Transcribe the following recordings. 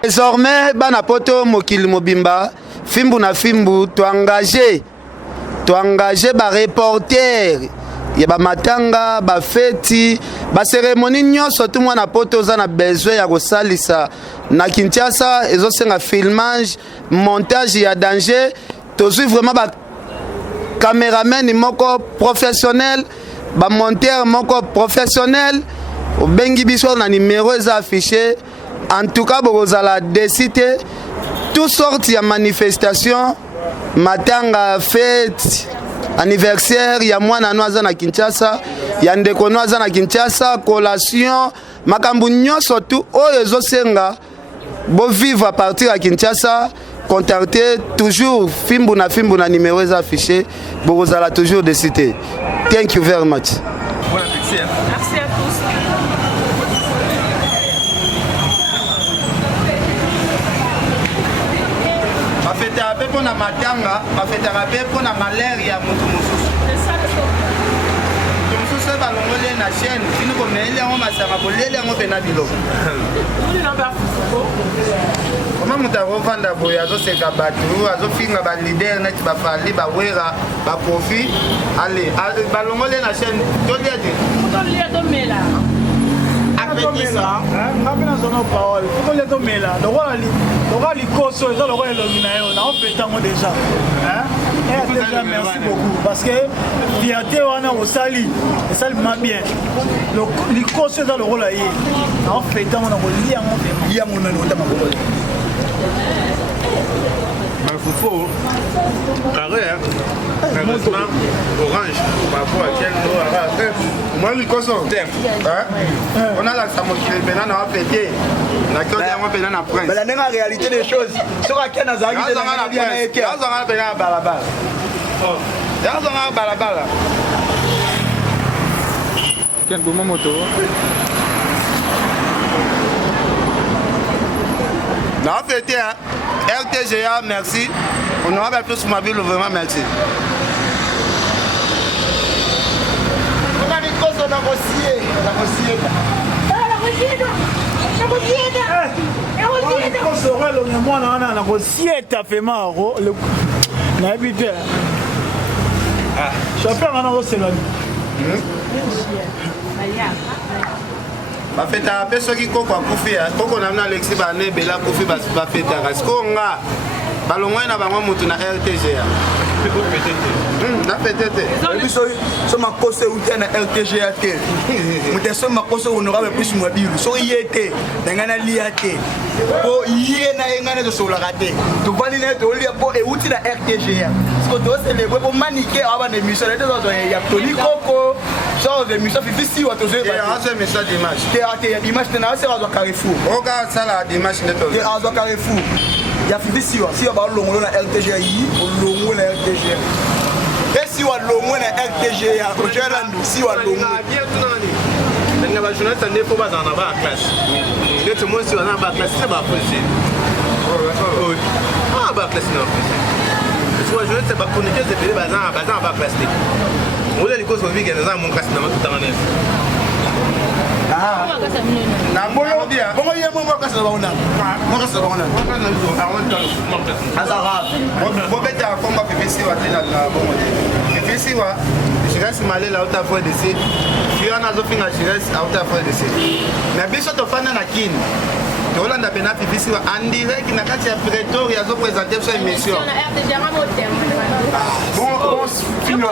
Désormais, banapoto mokili mobimba, fimbu na fimbu, tu engagé ba reporter, ya ba matanga, ba feti, ba cérémonie nyonso tout mwana poto za na besoin ya kosalisa na Kinshasa, ezo senga filmage, montage ya danger, tozui vraiment ba caméraman moko professionnel, ba monteur moko professionnel, bengi biso na numéro eza affiché. En tout cas, Bogozala décidé toutes sortes de manifestations, matanga, fête, anniversaire, il y a moi na Kinshasa, il y a ndeko na Kinshasa, collation, makambu surtout, oyo senga, bo vivre à partir de Kinshasa, contacter toujours fimbu na numéro affiché, Bogozala toujours décidé. Thank you very much. Bon appétit. Merci à tous. Bafeta pe pona matanga, bafeta pe pona malaria mutu mususu. Mususu balongole na chaîne, fini ko mele ngo masanga bolele ngo pena biloko. Comment muta rovanda boya zo seka batu, azo finga ba leader net ba fali ba wera ba profit. Allez, balongole na chaîne, to liadi. To liadi mela. Mela, ngapena zona parole. Faut les deux mela. Donc les cosos, ils ont le rôle de on fait tant déjà. Déjà merci beaucoup parce que fierté on a au sali, et ça m'a bien. Donc les cosos dans le rôle là, on fait tant on a au lien on fait. Mon nom de Foufou, carré, maintenant orange, ma voix, quel nom arabe. Moi, le coson, on a la samokile, maintenant on va péter. La corde est un peu dans la presse. Mais la réalité des choses, sur laquelle on a bien été. On a bien à balabala. On a balabala. Quel beau moto. Non, fêté, hein. RTGA, merci. On aura plus ma ville, vraiment merci. On a une cause, on a bafeta pe soki koko akufi koko na Alexis bane bela kufi bafeta rasiko nga balongwe na bango mutu na RTGA na petete biso so makose uti na RTGA te mutu so makose honorable plus mobile so yete ngana liate po yé na ngana to sola raté to bani na to lia po e uti na RTGA so to célébrer po maniquer aba na mission de ya Tony Koko so de mission fifi wa to je ba ya mission d'image te ya image na se razo Carrefour oka sala d'image ne to ya razo Carrefour ya fifi si wa ba longo na RTGA yi longo na RTGA et si wa longo na RTGA o jera ndu si wa longo na ba journaliste ne faut pas en avoir classe ne tout le monde si on a ba classe c'est ba possible ah ba classe non tu vois journaliste ba communiquer de pays ba classe on les causes au week-end dans mon classe na tout en année na mbolo dia bongo ye mo ka sa baona mo ka sa baona azara bo beta komba BBC wa tena na bongo BBC fisiwa Jires malé la auta fois de C Fiona nazofinga Jires auta fois de C mais biso tofanda na kin tolanda pena fisiwa en direct na kati ya Pretoria zo présenter sa émission bon film na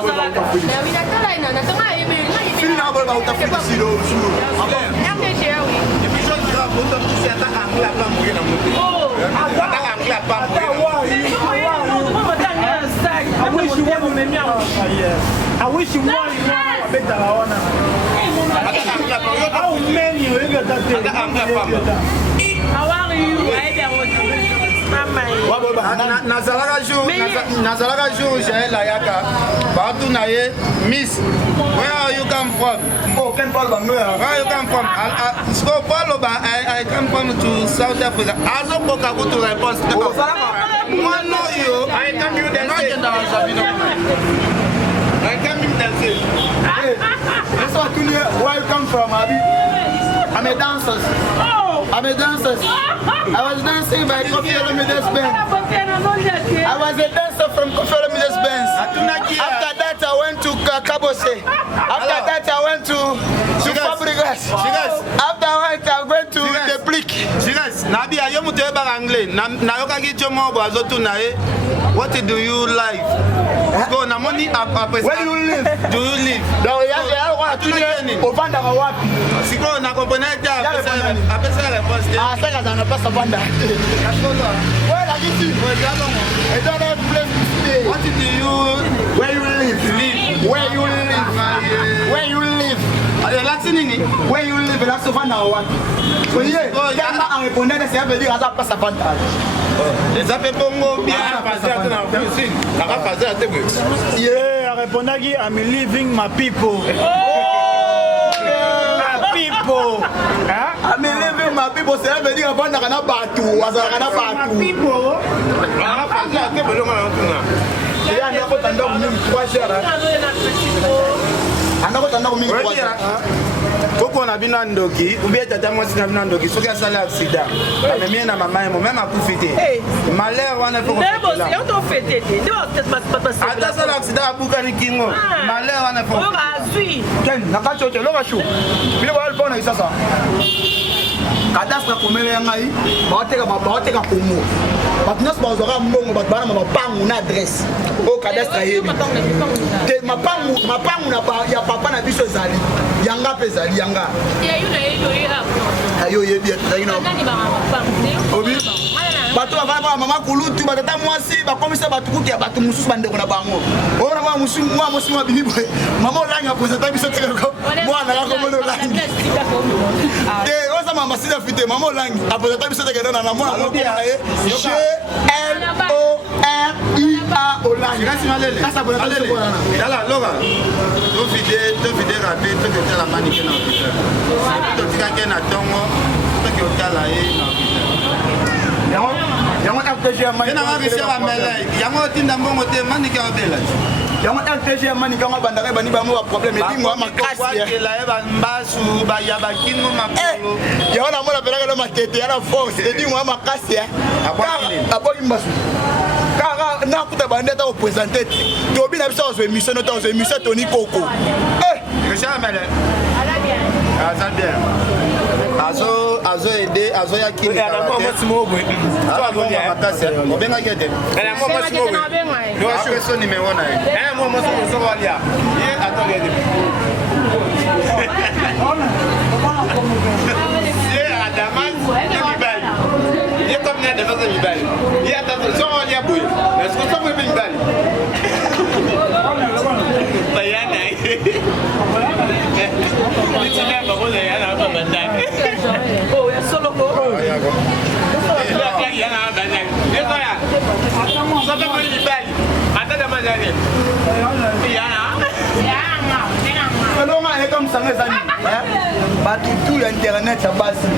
I wish you won a bit of honor. How many you got that day? How are you? Nazalaka jour Jaël Ayaka Batou Naye Miss where are you come from? Oh, Ken Paul Bangwe. Where you come from? So Paulo I come from to South Africa. Azo Boka go to the post. Moi know you. I come you there. I come you there. That's what you know. Where you come from, Abi? I'm a dancer. I'm a dancer. I was dancing by Kofi Olomidez Benz. I was a dancer from Kofi Olomidez Benz. After that, I went to Kabose. After that, I went to Fabregas. After that, I went to the Blick. Nabi, I am to Anglais. Nayoka Gicho Mobo Azotu Nae. What do you like? Go na money Where do you live? Do you live? Ovanda wapi? Siko na componente apesa réponse. Ah, ça ça n'a pas ça vanda. Ouais, la question. I don't have place to stay. What do you Where you live? Where you live? Where you live? Alors là c'est nini? Where you live? Là, Ovanda wapi? Oui, quand on répondait, ça veut dire ça passe à vanda. Les appels bongo bien passé à la cuisine. Ça va passer à te. Yeah, I répondais I'm leaving my people. People. I'm leaving my people. Ça veut dire vanda kana batu, azana batu. People. Ah, passer à te belonga na tuna. Et on a pas tendance même 3 heures. On a pas tendance même 3 heures. Koko na bino ndoki, ubie tata mwasi na bino ndoki, soki asala accident. Amemie na mama yemo, même akufite. Malheur wana faut Bon, c'est on fait ata sala accident abuka ni kingo. Malheur wana faut. on a zui. Ken, nakachote loba shu. Bila wala pona isasa. Kadastra komele ngai, baoteka komo. Batnos bazora mbongo batbana mapangu na adresse. O kadastra yebi. Te mapangu na ya papa na biso ezali. Yanga pezali yanga. Ayo yebi ezali na. Obi. Bato bavana mama kulutu batata mwasi bakomisa batukuki ya batu mususu bandeko na bango. Ona mwa mususu mwa mususu mabini boy. Mama olanga posata biso teka ko. Mwana ngako molo langi. Te oza mama sida fite mama olangi aposata biso teka na mwana lobi na ye. G L O R I A olangi. Kasi malele. Kasa bona malele. Dala loga. To fide rabe to ke tala manike na hôpital. To tika ke na tongo to ke otala e na hôpital. Yango FTG mani. Ena nga bisi ya mele. Yango tinda mbongo te manike obela. Yango FTG mani kama bandaka bani ba mo problème edingo makasi. Kwa kila eba mbasu ba ya bakingo makolo. Yango na mona pelaka lo matete ya la force edingo makasi. Aboki mbasu. Kaka na kuta bandeta ko présenter. Tobi na biso zo émission Tony Koko. Monsieur Amele. Ça bien. Azo aider, azo ya kini. Ana mo simo bwe. Mo benga kete. Ana mo simo bwe. No aso ni me wona. Mo simo so walia. Ye atole de. Ye adaman ni bal. Ye comme ne devait ni bal. Ye atole so walia bwe. Est-ce que ça me bin bal? Bayana. It's never going to have a man. Oh, ya solo go. Batutu ya internet ya basi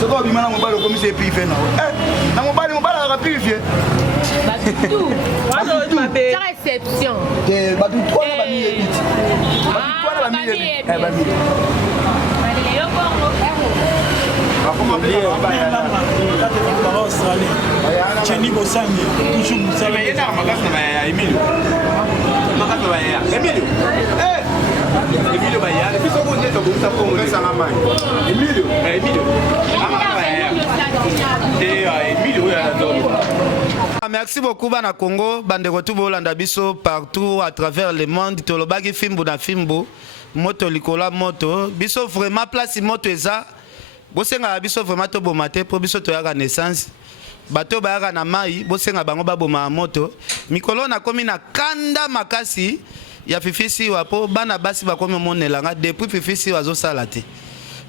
soko bimana mobali okomisa epife na na mobali akapife Batutu. Wano mabe. Ça réception. Batutu wana bami ebiti. Batutu wana bami ebiti. Bakoma Australie. Chenny Bosangi, toujours Moussala. Emilio Bahia, que só você tá com conversa na mãe. Emilio. Merci beaucoup bana Congo, bande retour Holanda biso partout à travers le monde. Tolobaki fimbu na fimbu, moto likola moto, biso vraiment place moto eza. Bosenga biso vraiment to bomate pour biso to ya naissance. Bato bayaka na mai, bosenga bango baboma moto. Mikolo na komi na kanda makasi. Ya fifisi wa po bana basi bakomi monelanga depuis fifisi wa zo salate.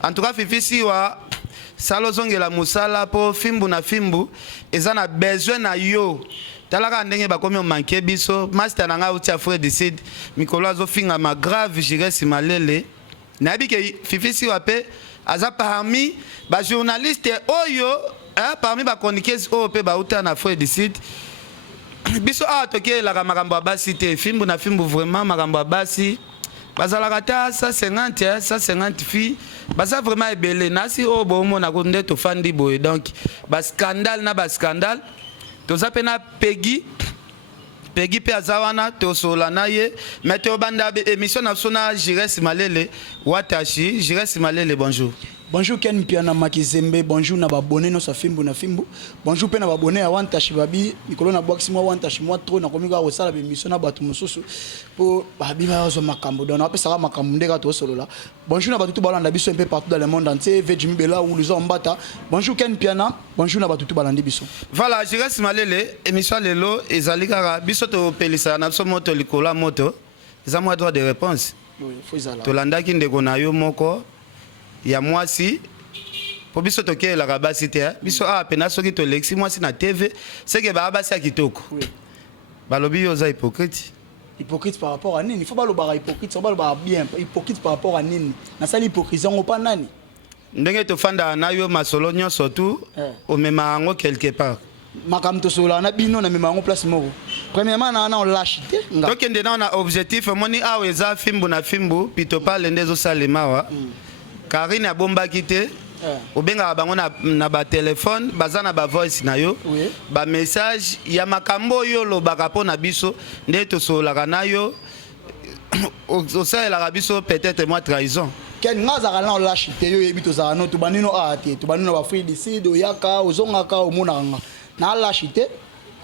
En tout cas fifisi wa salo zongela musala po fimbu na fimbu ezana besoin na yo. Talaka ndenge bakomi manke biso master nanga uti afre decide mikolo zo finga ma grave jire simalele. Na bike fifisi wa pe aza parmi ba journaliste oyo parmi ba chroniqueurs oyo pe ba uta na afre decide. Biso toke la makambo basi te fimbu na fimbu vraiment makambo basi bazalaka ta 150 150 filles baza vraiment ebele nasi o bomo na konde to fandi boy donc ba scandale na ba scandale toza pena Peggy pe azawana to sola na ye mais to banda émission na sona Jires Malele Watashi Jires Malele bonjour. Bonjour Ken Piana Makizembe, bonjour na babone no sa fimbu na fimbu. Bonjour pe na babone ya Wantashi babi, mikolo na boxi mo Wantashi mo trop na komika ko sala be mission na batu mususu po babi ba zo makambo don na pesa makambo ndeka to solo la. Bonjour na batu balanda biso un peu partout dans le monde entier, Vejimi Bela ou les Mbata. Bonjour Ken Piana, bonjour na batu balanda biso. Voilà, Jires Malele, émission lelo ezali kaka biso to pelisa na so moto likola moto. Eza moi droit de réponse. Oui, faut ça là. To landaki ndeko na yo moko. Ya mwasi po biso toke la kabasi te biso pena soki to lexi mwasi na TV c'est que ba basi kitoko balobi yo za hypocrite par rapport à nini il faut baloba hypocrite ça baloba bien hypocrite par rapport à nini na sali hypocrisie on pas nani ndenge to fanda na yo masolo nyonso tu o mema ngo quelque part makam to sola na bino na mema ngo place moko premièrement na on lâche te tokende na objectif moni eza fimbu na fimbu pito pale ndezo salemawa Karine a bombaki te obenga bango na ba téléphone baza na ba voice na yo ba message ya makambo yo lobaka po na biso nde to solaka na yo osala biso peut-être moi trahison ken ngaza kana lâche te yo yebi to za no to banino te to banino ba free decide yaka ozonga ka omonanga na lâche te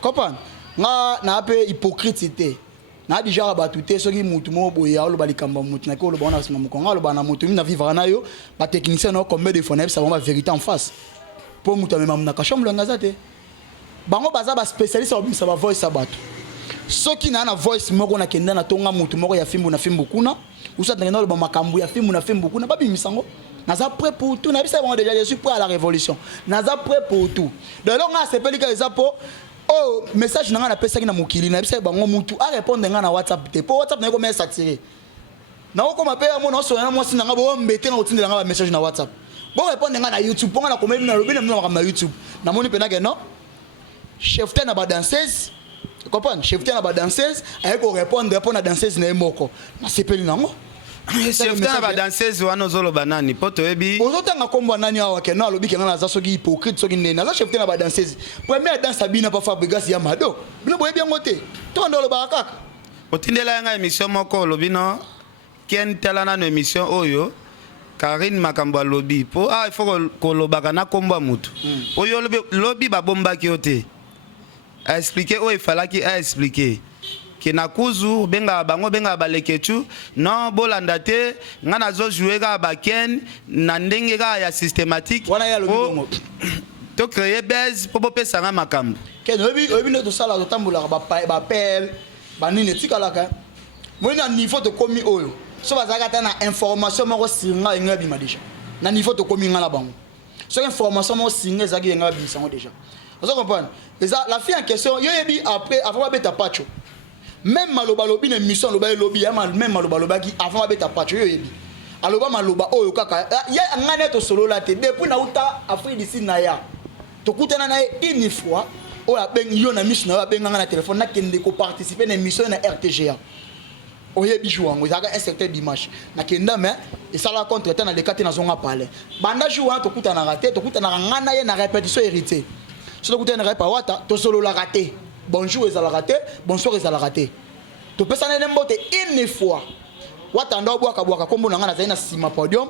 comprendre nga na pe hypocrite na déjà ba tout soki mutu mo boya lo balikamba mutu na ko lo bona sima mukonga lo bana mutu na vivre na yo ba technicien no combien de fois na ça va vérité en face pour mutu même na ka chambre ngaza te bango baza ba spécialiste ba ba voice abatu soki na voice moko na kenda na tonga mutu moko ya fimbu na fimbu kuna usa tengena lo ba makambu ya fimbu na fimbu kuna ba bimisango naza prêt pour tout na bisa bon déjà je suis prêt à la révolution naza prêt pour tout de là on a sepeli ka ezapo oh message nanga na pesa kina mukili na bisa bango mutu a répondre nga na WhatsApp te po WhatsApp na ko me satire na ko ma pe ya mona so na mo sinanga bo mbete na otindela nga ba message na WhatsApp bo répondre nga na YouTube ponga na komedi na lobi na YouTube na moni pena ke non chef te na ba danseuse tu comprends chef te na ba danseuse ay ko répondre na danseuse na moko na sepeli nango chef te na ba danseuse wana zolo banani poto ebi ozotanga kombo nani awa ke na lobi ke nga na za soki hypocrite soki ndena za chef te na ba danseuse première danse bina pa Fabregas ya Mado bino boye bien ngote to ndolo ba kaka otindela nga émission moko lobi no ken telana na émission oyo Karine makambo lobi po il faut ko lobaka na kombo mutu oyo lobi ba bombaki ote a expliquer o il fallait qu'il a expliqué que na kuzu benga bango benga baleketu non bolanda te ngana zo jouer ka ba ken na ndenge ka ya systématique wana ya lobi to créer base pour pesa nga makambo ken obi no to sala to tambula ba pel ba nini tikalaka moi na niveau to komi oyo so bazaka ta na information moko singa nga bima déjà na niveau to komi nga la bango so information moko singa zaki nga bima sango déjà vous comprenez la fille en question yo yebi après avant beta pacho même maloba lobi na mission loba lobi ya même maloba loba ki avant beta pacho yo yebi aloba maloba oyo kaka ya ngane to solo la te depuis na uta Afrique d'ici na ya to kutana na une fois o la ben yo na mission na ben nga na téléphone na kende ko participer na mission na RTGA oyebi jour yango ezalaka un secteur dimanche nakenda mais esala contre temps na lekate nazonga parler banda jour wana tokutanaka te tokutanaka nga na ye na répétition hérité so tokutanaka pa wata tosololaka te bonjour ezalaka te bonsoir ezalaka te topesana ne mbote une fois wata ndo bwaka kombo na nga nazali na sima podium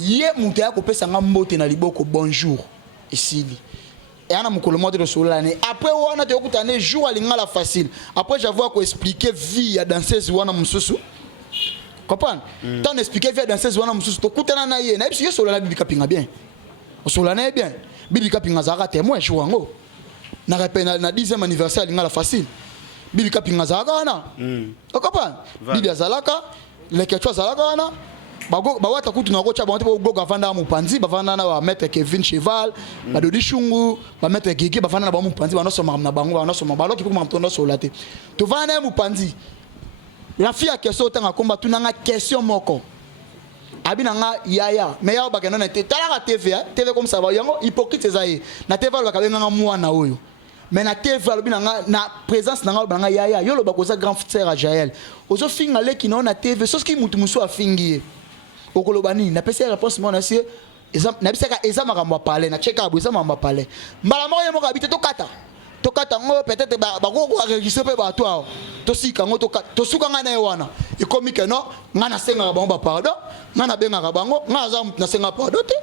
ye mutu ya kopesa nga mbote na liboko bonjour esili et ana mukolo moto de solane après wana te okutane jour alingala facile après j'avoue ko expliquer vie ya danseuse wana mususu comprendre tant expliquer vie ya danseuse wana mususu to kutana na ye na biso yo solana bibika pinga bien o solana bien bibika pinga zaka témoin jour ngo na rappel na 10e anniversaire alingala facile bibika pinga zaka wana o comprendre bibi azalaka leketwa zalaka wana bawata kutu na kocha bantu bogoga vanda mupanzi bavanda na ba maître Kevin Cheval ba Dodi Shungu ba maître Gigi bavanda na ba mupanzi banosoma na bango banosoma baloki pour mtondo solate to vanda mupanzi la fille a question tanga komba tunanga question moko abina nga yaya mais ya ba kenona te tala TV comme ça ba yango hypocrite zaye na TV ba kabenga nga mwana oyo mais na TV alobina nga na présence na nga ba yaya yo lo ba koza grand frère à Jaël ozo finga le ki na TV so ski mutu muso afingi okolobani na pesa réponse mona si na bisaka ezama kamba parler na cheka abu ezama kamba parler mbala moko yemo kabite to kata ngo peut-être ba ko enregistrer pe ba toi to sika ngo to suka nga na ewana ikomi ke no nga na senga ba ba pardon nga na benga ka bango nga za na senga pardon te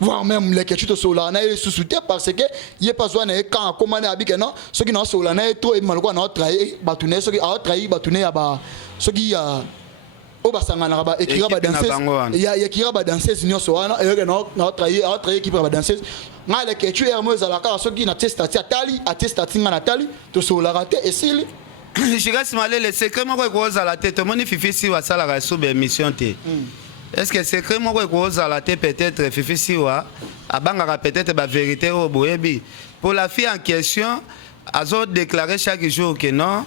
voire même les que tu te sola na sous-souté parce que il pas besoin na quand comment na bike no ce qui na sola na trop e malko na trahi batune ce qui a trahi batune ya ba ce qui a obasangana ba ekira ba danseuse ya ekira ba danseuse nyonso wana et na trahi équipe ba danseuse nga le que tu es mo za la ka so ki na testati atali attestati nga natali to sola raté et s'il Jigas Malé le secret moko ko za la tête moni fifi si wa sala ka sous émission te est-ce que secret moko ko za la tête peut-être fifi si wa abanga peut-être ba vérité au boyebi pour la fille en question azo déclarer chaque jour que non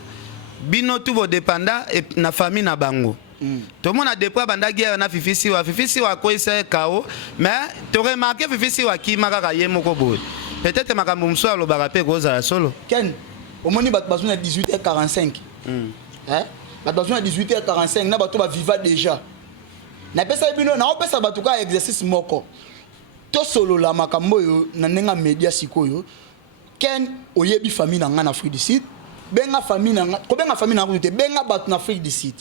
bino tout vos dépendants et na famille na bango. Tout le monde a déployé banda guerre na fifi wa ko essayer kao mais tu remarqué fifi siwa ki maka ye moko boy peut-être makambo mso lo barape ko za solo ken au moni bat besoin de 18h45 hein bat besoin de 18h45 na bato ba viva déjà na pesa bino na opesa bato ka exercice moko to solo la makambo yo na nenga media sikoyo ken oyebi famille na nga na Afrique du Sud benga famille na nga ko benga famille na nga benga bato na Afrique du Sud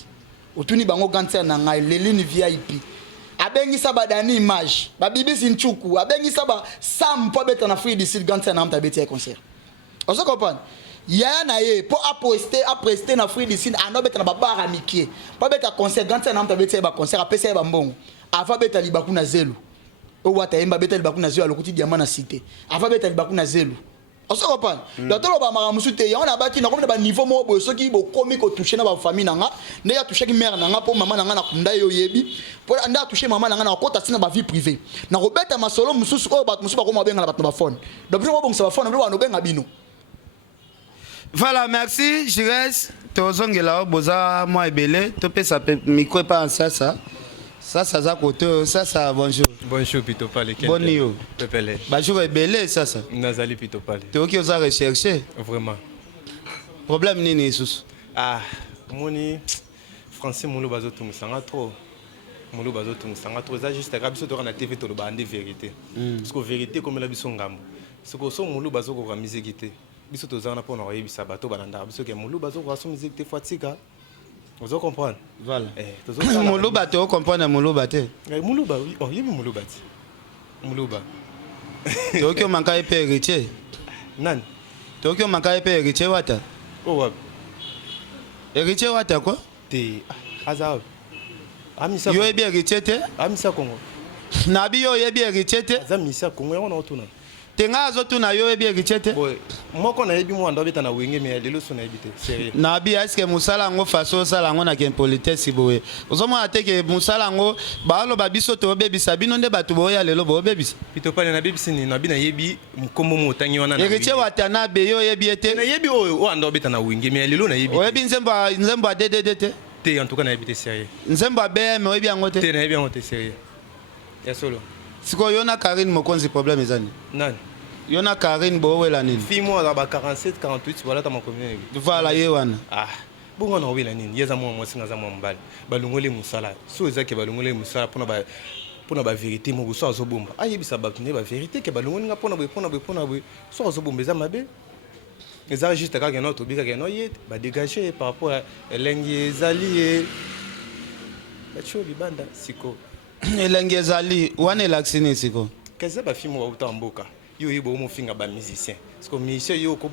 otuni bango gantia na ngai lelini VIP abengisa badani image babibisi nchuku abengisa ba sam po beta na Afrique du Sud gantia na mta beti concert on se comprend ya na ye po prester na Afrique du Sud ando beta na babara mikie po beta concert gantia na mta beti ba concert apesa ba mbongo ava beta libaku na zelu o wata yemba beta libaku na zelu alokuti diamant na cité ava beta libaku na zelu on se comprend donc to ba mara musute ya on a bati na comme ba niveau mo bo soki bo komi ko toucher na ba famille nanga nde ya toucher ki mère nanga po maman nanga na kunda yo yebi po nda toucher maman nanga na kota sina ba vie privée na robeta masolo mususu o ba mususu ba ko mabenga na ba phone donc je bon ça ba phone ba no benga bino. Voilà, merci Jires tozongela boza moi ebele to pesa micro pas en ça ça za côté ça bonjour Pito Palé. Bon yo Pepele. Bonjour ebele ça Nazali Pito Palé. Tu OK oza rechercher Vraiment. Problème nini Jesus? Ah, moni français molo bazo tout musanga trop. Molo bazo tout musanga trop ça juste rabiso to na TV to lo bande vérité. Parce que vérité comme la biso ngambo. Ce que so molo bazo ko musique té. Biso to za na pona oyebi sabato bananda biso ke molo bazo ko so musique té fatika. Vous comprenez? Voilà. Moulouba, tu comprends Moulouba? Moulouba, oui. Oh, il y a Moulouba. Moulouba. Tu as manqué de héritier? Non. Tu as manqué de héritier? Oh, ouais. Héritier, quoi? T'es. Azab. Amisa. Tu es bien héritier? Amisa Congo. Nabi, tu es bien héritier? Amisa Congo, on a retourné. Tenga zotu na yo ebi héritier? Boy, moi qu'on a ebi moi ndo beta na wenge mais lelo so na ebité. Sérieux. Nabi est-ce que musala ngo faso sala ngo na ken politesse boye. Ozomo ateke musala ngo ba lo babiso to bebisa bino nde batu boya lelo bo bebisa. Pito Palé na bebisi ni na bina yebi mkombo motangi wana na. Héritier watana be yo yebi ete. Na yebi o ndo beta na wenge mais lelo na yebi. O yebi nzemba dededete. Te en tout cas na ebité sérieux. Nzemba BM o yebi angote. Te na yebi angote sérieux. Ya solo. Siko yona Karine Mokonzi problème ezani. Non. Yona Karine bo wela nini? Fille moi là 47 48 voilà ta mon commune. Voilà yewana. Ah. bongo na obela nini yeza mwa mwasi ngaza mwa mbali balongole musala so ezaki balongole musala pona ba vérité mo so azobomba ayebisa bato ne ba vérité ke balongoli nga pona boye so azobomba eza mabe eza juste kaka no tobika ke no yet ba dégager par rapport à elengi ezali bacho libanda siko elengi ezali wana elaksini siko kaza ba film wa utamboka yo yebo mo finga ba musicien parce que musicien yo ko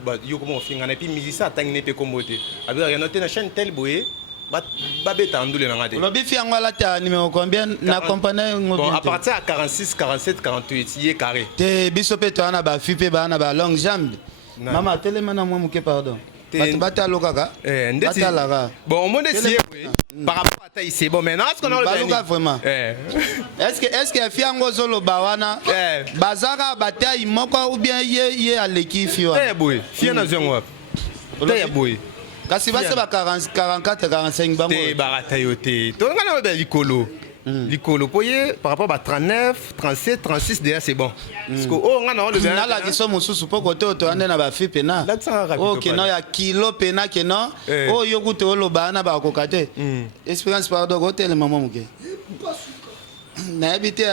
mo finga na puis musicien atangine pe kombote abika no te na chaîne tel boye ba beta ndule na ngade lobi fi yango la ta numéro combien na compagnie ngo bon à partir à 46 47 48 yé carré te biso pe to ana ba fi pe ba na ba long jambe mama telema na moi muke pardon bata lokaka bata lara bon au monde si par rapport à taille c'est bon maintenant est-ce qu'on a le baloka vraiment est-ce que fi yango zolo ba wana bazaka bataille moko ou bien ye aleki fi wana boy fi na zongo te boy kasi base ba 44 45 bango te barata yote to ngana ba likolo likolo poye par rapport à 39 37 36 déjà c'est bon parce que oh ngana le na la kiso mususu poko to ande na ba fi pena OK no ya kilo pena ke no oh yokuto oloba na ba kokate expérience pardon hotel maman muke na habité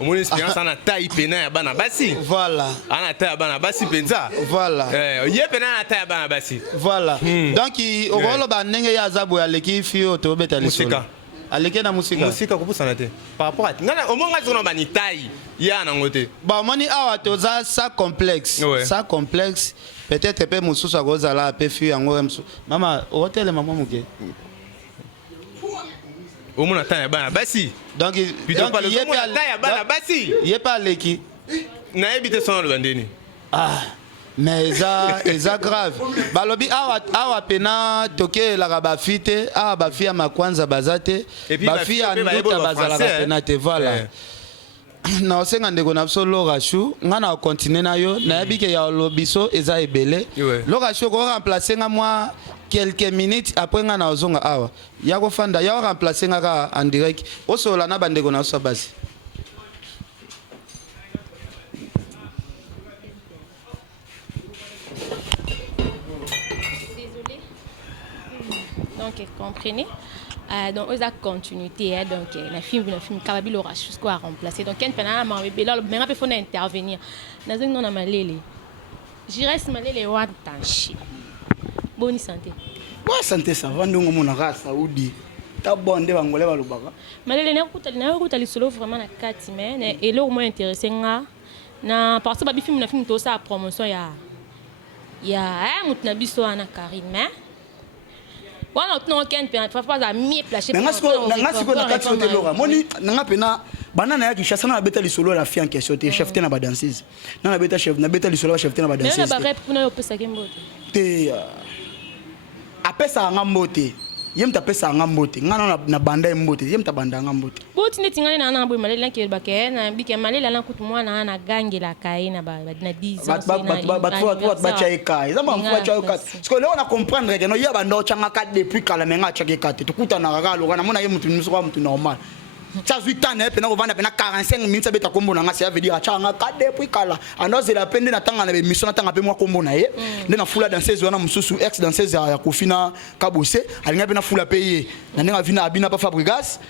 au moins expérience ana taille pena ya bana basi voilà ana taille bana basi penza voilà ye pena ana taille bana basi voilà donc okolo ba ndenge ya zabu ya leki fi to beta musika aleke na musika kopusana te par rapport à ngana au moins ngazona bani taille ya na ngote ba moni awa to za ça complexe peut-être pe mususu akozala pe fi yango emsu mama hotel maman muke au moins taille bana basi donc ye pas leki na ebite son le bandeni mais eza grave balobi awa pena toke la ba fite awa ba fi ya makwanza bazate ba fi ya nduta bazala pena te voilà na osenga ndeko na biso Lorashu nga na continue na yo na yebike ya lobiso eza ebele Lorashu ko remplacer nga moi quelques minutes après nga na ozonga awa ya ko fanda ya remplacer nga ka en direct osola na bandeko na so basi. Donc, comprenez. Donc, ils ont continuité. Donc, la film Kababi Lorashu a remplacé. Donc, quand on a bébé là, maintenant il faut intervenir. Dans un non amalé, je reste malé les ouad tanchi. Bonne santé. Bonne santé ça va ndongo mona ka Saoudi. Ta bonde bangole ba lubaka. Malé na kuta li solo vraiment na kati mais et là au moins intéressé nga na parce que film to sa promotion ya mutna biso ana Karine. Wana tno ken pe fa za mi placer mais ngasiko na kati hotel Lora moni nga pena banana ya Kinshasa na beta lisolo la fille en question te chef te na ba danseuse na beta chef na beta lisolo ba chef te na ba danseuse mais na ba rep kuna yo pesa kembote te apesa nga mbote yem ta pesa nga mbote nga na banda mbote yem ta banda nga mbote boti neti ngani na boy malela ke ba ke na bike malela na kutu mwana na gange la kai na ba na 10 ans ba chaika ezamba mfwa chaika parce que là on a comprendre que no ya bando changa ka depuis kala menga chake kate tukuta na kaka lokana mona ye mutu musu kwa mutu normal ça 8 ans pe na kovanda pe na 45 minutes abeta kombo na nga ça veut dire changa ka depuis kala anoze la pende na tanga na émission na tanga pe mwa kombo na ye nde na fula danseuse wana mususu ex danseuse ya Kofina Kabose alinga pe na fula payer na ndenga vina abina pa Fabrigas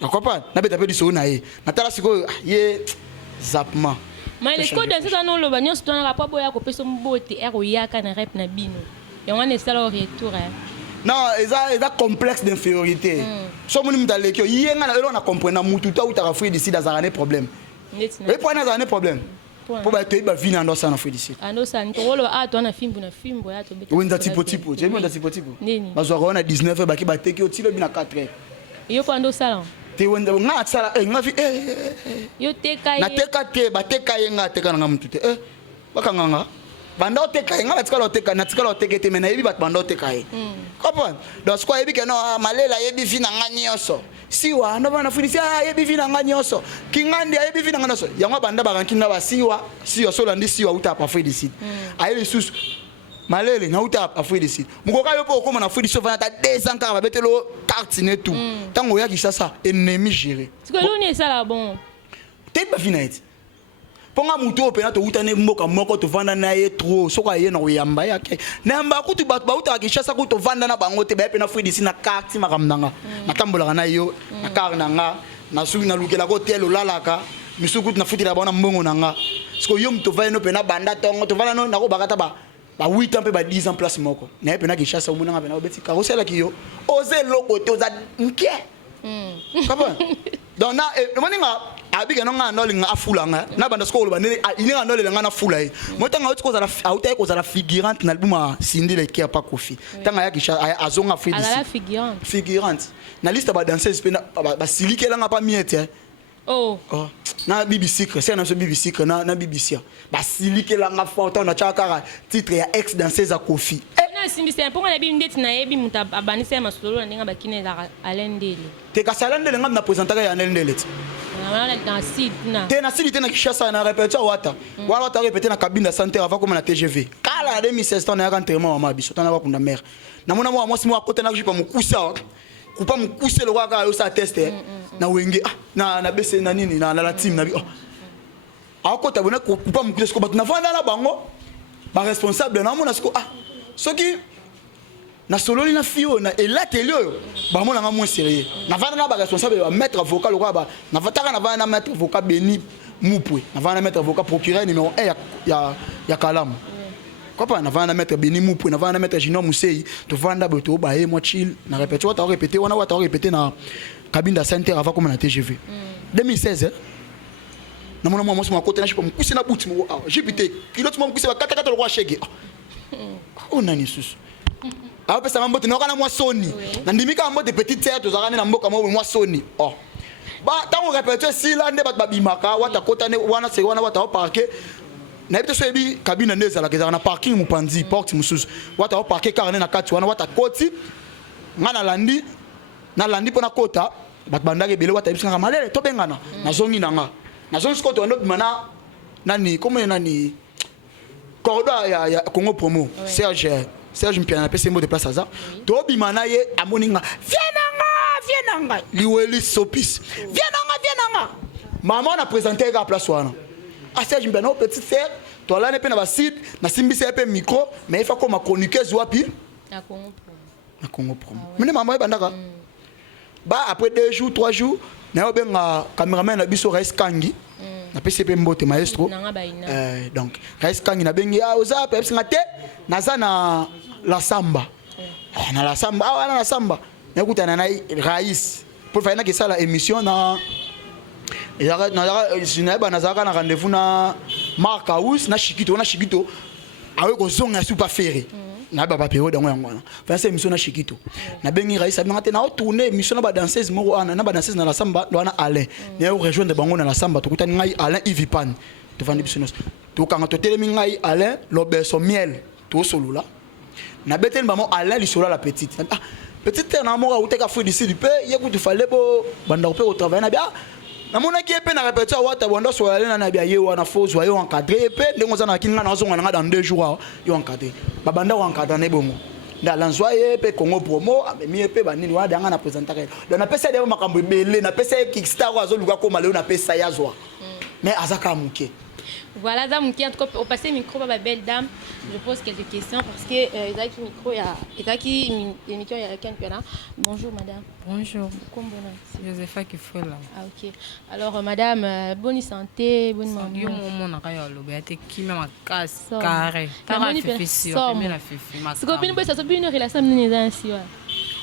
na comprendre na beta pe diso na ye natala siko ye zapma mais les codes danseuse na lo banyo sto na rapport boya ko peso mbote ero yaka na rep na bino et on est ça le retour non eza complexe d'infériorité so moni mdalekyo yenga na elo na comprendre mutu ta utaka free d'ici dans un problème et pour un problème pour ba te ba vina ndo sana free d'ici ando sana tolo to na fimbo ya to beta wenda tipo je wenda tipo bazwa ko na 19 ba ki ba teki otilo bina 4 yo pa ndo sala te wenda nga sala nga vi yo teka na teka te ba teka yenga teka na mutu te bakanga banda oteka nga batikala oteka na tikala oteka te mena yebi bat banda oteka ye comprendre donc quoi yebi que non malela yebi vina ngani yoso siwa ndo bana fulisi yebi vina ngani yoso kingandi yebi vina ngani yoso yango banda bakankinda ba siwa so landi siwa uta pa fwe décide aye sus malele na uta pa fwe décide mukoka yo po koma na fwe décide vana ta 200 ans ba betelo carte ne tout tango ya Kinshasa ennemi géré parce que l'on est ça là bon te ba vina et ponga mutu opena to utane mboka moko to vanda na ye trop soka ye na oyamba yake na mba kutu batu ba uta kishasa ku to vanda na bango te ba pena fui disi na carte makamnanga matambola na yo na car nanga na su na lukela ko telo lalaka misuku na futi la bana mbongo nanga sko yom to va no pena banda tongo to vanda no na ko bakata ba 8 ans pe ba 10 ans place moko na pena kishasa umuna nga pena obeti karosela kiyo oze loko to za nkie kaba donc na moninga abika nonga nolinga afulanga na banda skolo ba ilinga nolinga na fula yi motanga uti kozala auta kozala figurante na album Cindy le kia pa kofi tanga ya kisha azonga fidi ala figurante na liste ba danseuse pe ba silikela nga pa miete oh na BBC c'est na BBC na BBC ba silikela nga forta na chakara titre ya ex danseuse a kofi na simbise mponga na bindeti na yebi muta abanisa masolo ndinga bakine la alendele te kasalendele nga na présentaka ya alendele te na sili te na Kishasa na répéter wata wata répéter na cabine de santé avant comme na TGV kala na 2016 na ya enterrement wa mabiso tana ba kunda mère na mona mo mwasi mo akota na jipa mukusa kupa mukuse lo waka yo sa teste na wenge na bese na nini na la team na bi akota bona kupa mukuse ko batuna vanda la bango ba responsable na mona siko soki na sololi na fio na elateli oyo ba mona nga moins sérieux na vanda na ba responsable ba maître avocat lo ba na vataka na vanda na maître avocat Beni Mupwe na vanda na maître avocat procureur numéro 1 ya Kalamu quoi na vanda na maître Beni Mupwe na vanda na maître Junior Musei to vanda boto ba e mo chill na répéter wata répéter na cabine de santé avant comme na TGV 2016 na mona mo mo côté na chipo mkusi na buti mo jipite pilote mo mkusi ba kata lo kwa shege nani susu awa pesa mambo tino kana mwa soni na ndimika mambo de petite sœur to zakane na mboka mwa soni ba tango répéter si la nde bat babimaka wata kota ne wana se wana wata parquer na bito sebi cabine ndeza la kezana parking mupanzi porte mususu wata parquer car na kati wana wata koti ngana landi pona kota bat bandage bele wata bisanga malele to bengana na zongi nanga na zongi skoto ndo bimana nani comme nani corridor ya Congo promo Serge Mpiana na pese mo de place aza to bimana ye amoninga vienanga liweli sopis vienanga maman na présenter ka place wana Serge Mpiana petit frère to la ne pe na ba site na simbisa pe micro mais il faut comme chroniqueuse wapi na Congo promo mene maman e bandaka ba après 2 jours 3 jours na yo benga cameraman na biso Rais Kangi na PCP mbote maestro donc Rais Kangi na bengi oza pepsi ngate naza na la samba na la samba na kutana na Rais pour faire na kisala émission na nazaka na rendez-vous na Mark House na Shikito awe ko zonga super ferry na baba période ngwana fa c'est émission na Shikito na bengi Rais ngate na tourner émission na ba danseuse moko ana na ba danseuse na la samba wana Alain na rejoindre bango na la samba to kutani ngai Alain Ivipan to vandi bisonos to kanga to telemi ngai Alain Lobeso miel to solula na betel maman Alain lisola la petite petite na moko uteka fou d'ici du pe yeku tu fallait bo banda pe au travail na bia na mona ki pe na répéter wata bonda so aller na bia ye wana faux yo encadré pe ndengo za na kinga na zonga na dans 2 jours yo encadré ba banda wa encadré na bongo nda lanzwa ye pe Congo promo amemi pe ba nini wa danga na présenter donc na pesa de makambo belé na pesa Kickstar wa zo luka ko maleo na pesa ya zo mais azaka muke. Voilà, dame, qui en tout cas, au passé micro, ma belle dame, je pose quelques questions parce que Isaac micro, il y a qui émission, il y a quelqu'un là. Bonjour madame. Bonjour. Comment c'est Josepha qui fait là. Ah ok. Alors madame, bonne santé, bonne maman. Yo mon akaya lo be te ki ma casse carré. Ta fifi si o me na fifi ma. Ce que vous ça une relation ni ainsi ouais.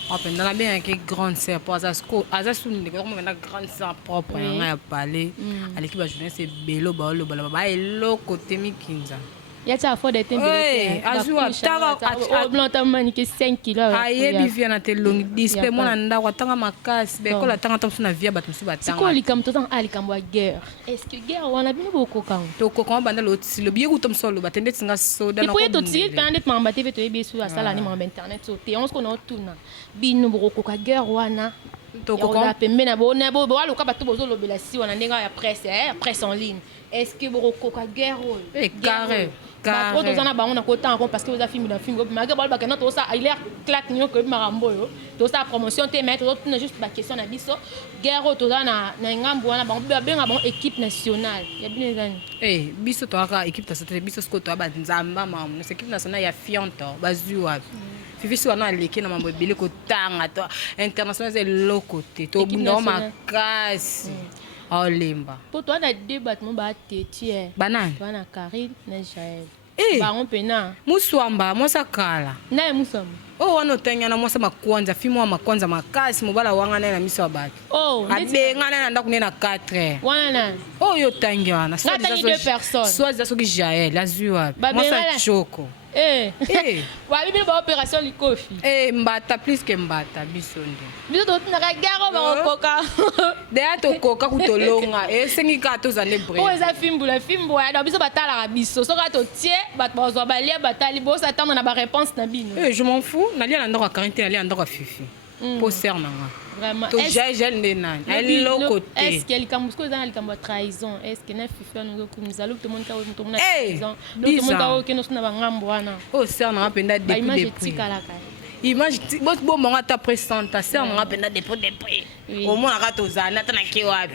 On peut dans bien que grande sœur pour ça sous les comme na grande sœur propre on a parlé à l'équipe de jeunesse c'est belo ba lo ba et lo côté mikinza. Il y a ça fort de temps belé. Azua tanga au blanc ta manique 5 kg. Aye bi vient na te long dispe mon anda wa tanga makasi be ko la tanga tam na via batumsi batanga. C'est quoi les kam totan ali kam wa guerre. Est-ce que guerre on a bien beaucoup quand. To ko kon banda lo ti lo bi ku tom solo batende tinga so da na ko. Et pour to ti pendant mamba TV to ebi sur la salle ni mamba internet so te on se connaît tout na. Binu beaucoup ka guerre wana. To ko kon pe mena bo na bo wa lo ka batu bozo lo bela si wana ndenga ya presse en ligne. est-ce que bokoka guerre carré bato tozana bango na kota encore parce que oza film na film malgré bol bakena to ça il est claque nyo que marambo yo to ça promotion te mettre to na juste ba question na biso guerre tozana na ngambo wana bango benga bango équipe nationale ya bien ezani biso to aka équipe nationale biso sko to ba nzamba mamu c'est équipe nationale ya fianto bazuwa fifi so na leki na mambo ebele ko tanga to international c'est le côté to bunda makasi Olimba. Pour toi, on a deux bâtiments bâtis. Banane. Toi, on a Karine, on a Jaël. Baron pena. Muswamba, Mosakala. Na musamba. Oh, on otenya na mosa makwanza, fimo makwanza makasi, mobala wanga na miso abaki. Oh, abenga na ndako na 4. Wana. Oh, yo tanga na. Soit deux personnes. Soit ça so ki Jaël, azua. Mosa choko. Wa bibi ba opération likofi. Mbata plus que mbata bisondo. Biso to na garo ba koka. De ato koka kutolonga sengi ka to zane bre. Oh eza fimbu ya do biso batala ka biso. So ka to tie bat ba zo ba lia batali bo s'attendre na ba réponse na bino. Je m'en fous, na lia na ndako 40 na lia na ndako fifi. Pour ser na nga. Vraiment. To Jaël nena. Elle l'autre côté. Est-ce qu'elle kambusko za likambo trahison? Est-ce que na fifi no ko mizalo to monta to mona trahison? Donc to monta o ke no suna ba ngambo wana. Oh ser na penda depuis image tikala ka. Image bon mon ta présentation on appelle depuis au moins la tozana tana ki wapi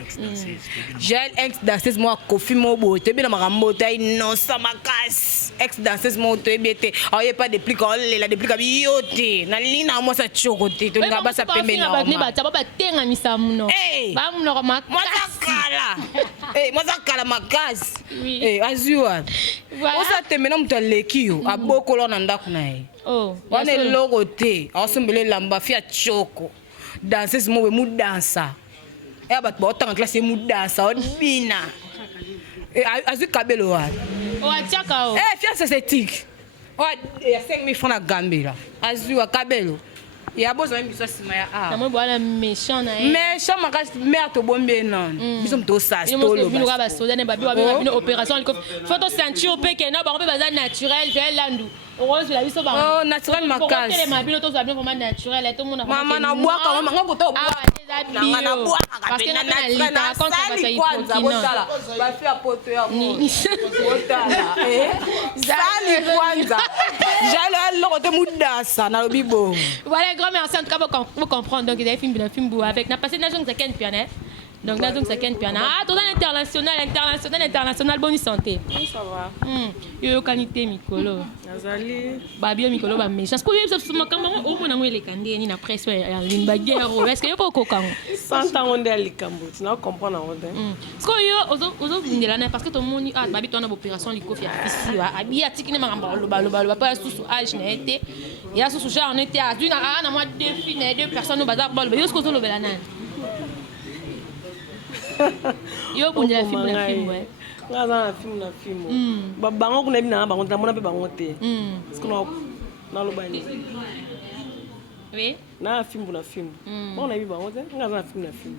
Jaël ex danseuse moi kofi mo bote bi na makambo ta non ça makas ex danseuse mo to ebete aye pas depuis quand la depuis ka yote na lina mo sa chokote to ngaba sa pembe na ba ba ta ba tenga misamuno ba muno ko makala mo sa kala makas azua o sa temena mtu alekio abokolo na ndako na ye. Oh, wane logo te awasumbele lamba fia choko danseuse mo we mu dansa ba otanga classe mu dansa odbina azu kabelo wa achaka fia esthétique ya 5000 francs na gambela azu kabelo ya bozo mbiso sima ya na mo bwana méchant na méchant makas mère to bombe non biso mto sa stolo bino ka ba soda ne babi wa bino opération liko faut to sentir pe ke na ba ko ba naturel je landu rose la biso ba oh naturel makas les mabilo to za bien vraiment naturel et tout monde mama na boaka mama ngoko to boaka na boaka parce que na naturel na contre ba ta kwanza botala ba fi apoto ya botala sali kwanza jalo loko te mudasa na lobibo. Voilà, grand merci en tout cas pour comprendre. Donc, il y a un film avec na passé na zone second piano. Donc, na zone second piano. Ah, tout international bonne santé. Oui, ça va. Yo qualité mikolo. Nazali. Ba bien mikolo ba méchant. Parce que yo ça makamba o mona ngo le kandé ni na presse en ligne ba guerre. Est-ce que yo ko kokango? 100 ans on est à likambo. Tu n'as comprendre on est. Parce que yo ozo vindela na parce que ton moni ah ba bitona opération likofi ici wa abi atiki na makamba lo ba sous âge na été. Ya sous genre on était à d'une na moi deux personnes no bazar bol. Yo ce que zo lo belana. Yo pour la film ouais. Ngaza na film. Ba bango kuna bina bango na mona pe bango te. Parce que na lo bani. Oui. Na film. Bon na bi bango te. Ngaza na film.